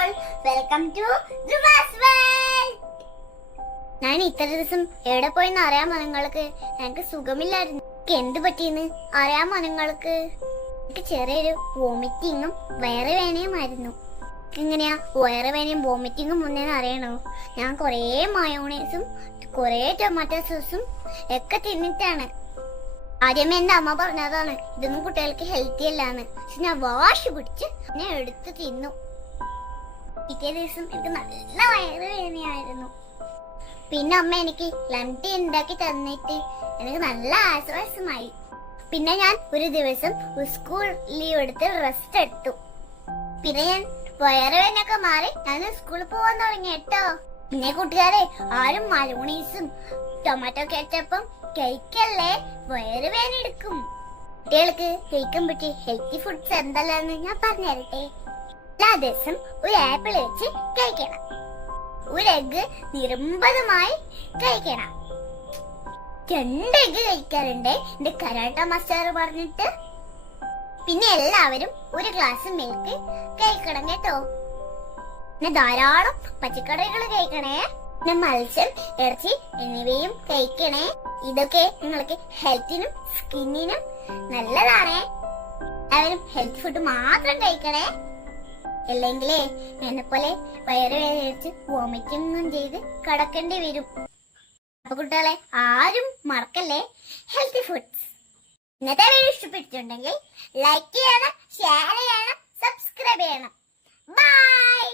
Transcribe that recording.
all, welcome to Dhruva's World. ഞാൻ ഇത്ര ദിവസം എവിടെ പോയെന്ന് അറിയാമോ നിങ്ങൾക്ക്? എനിക്ക് സുഖമില്ലായിരുന്നു. എന്ത് പറ്റിയെന്ന് അറിയാമോ നിങ്ങൾക്ക്? എനിക്ക് ചെറിയൊരു വോമിറ്റിങ്ങും വയറുവേദനയുമായിരുന്നു. എങ്ങനെയാ വയറുവേദനയും വോമിറ്റിങ്ങും ഒന്നേന്ന് അറിയണോ? ഞാൻ കുറേ മയോണൈസും കുറേ ടൊമാറ്റോ സോസും ഒക്കെ തിന്നിട്ടാണ്. ആദ്യമേ എന്റെ അമ്മ പറഞ്ഞതാണ് ഇതൊന്നും കുട്ടികൾക്ക് ഹെൽത്തി അല്ലാന്ന്. പക്ഷെ ഞാൻ വാശി പിടിച്ച് ഞാൻ എടുത്ത് തിന്നു. പിറ്റേ ദിവസം എനിക്ക് നല്ല വയറുവേദനയായിരുന്നു. പിന്നെ അമ്മ എനിക്ക് ലെമൺ ടീ ഉണ്ടാക്കി തന്നിട്ട് എനിക്ക് നല്ല ആശ്വാസമായി. പിന്നെ ഞാൻ ഒരു ദിവസം സ്കൂൾ ലീവ് എടുത്ത് റെസ്റ്റ് എടുത്തു. പിന്നെ ഞാൻ വയറുവേദനയൊക്കെ മാറി ഞാൻ സ്കൂളിൽ പോവാൻ തുടങ്ങി കേട്ടോ. പിന്നെ കൂട്ടുകാരെ, ആരും മയോണൈസും ടൊമാറ്റോ കെച്ചപ്പും കഴിക്കല്ലേ, വയറുവേദന എടുക്കും. കുട്ടികൾക്ക് കഴിക്കാൻ പറ്റിയ ഹെൽത്തി ഫുഡ്സ് എന്തെല്ലാന്ന് ഞാൻ പറഞ്ഞു തരട്ടെ. എല്ലാ ദിവസം ഒരു ആപ്പിൾ വെച്ച് കഴിക്കണം. ഒരു എഗ്ഗ് നിർബന്ധമായി കഴിക്കണം. 2 എഗ്ഗ് കഴിക്കാറുണ്ട് എന്റെ കരാട്ട മാസ്റ്റർ പറഞ്ഞിട്ട്. പിന്നെ എല്ലാവരും ഒരു ഗ്ലാസ് മിൽക്ക് കഴിക്കണം കേട്ടോ. പിന്നെ ധാരാളം പച്ചക്കറികൾ കഴിക്കണേ. പിന്നെ മത്സ്യം, ഇറച്ചി എന്നിവയും കഴിക്കണേ. ഇതൊക്കെ നിങ്ങൾക്ക് ഹെൽത്തിനും സ്കിന്നിനും നല്ലതാണേ. എല്ലാവരും ഹെൽത്ത് ഫുഡ് മാത്രം കഴിക്കണേ. അല്ലെങ്കിലേ എന്നെ പോലെ വയറുവേദനിച്ച് വോമിറ്റിംഗും ചെയ്ത് കിടക്കേണ്ടി വരും. അപ്പൊ കുട്ടികളെ, ആരും മറക്കല്ലേ ഹെൽത്തി ഫുഡ്സ്. ഇന്നത്തെ വീഡിയോ ഇഷ്ടപ്പെട്ടിട്ടുണ്ടെങ്കിൽ ലൈക്ക് ചെയ്യണം, ഷെയർ ചെയ്യണം, സബ്സ്ക്രൈബ് ചെയ്യണം. ബൈ.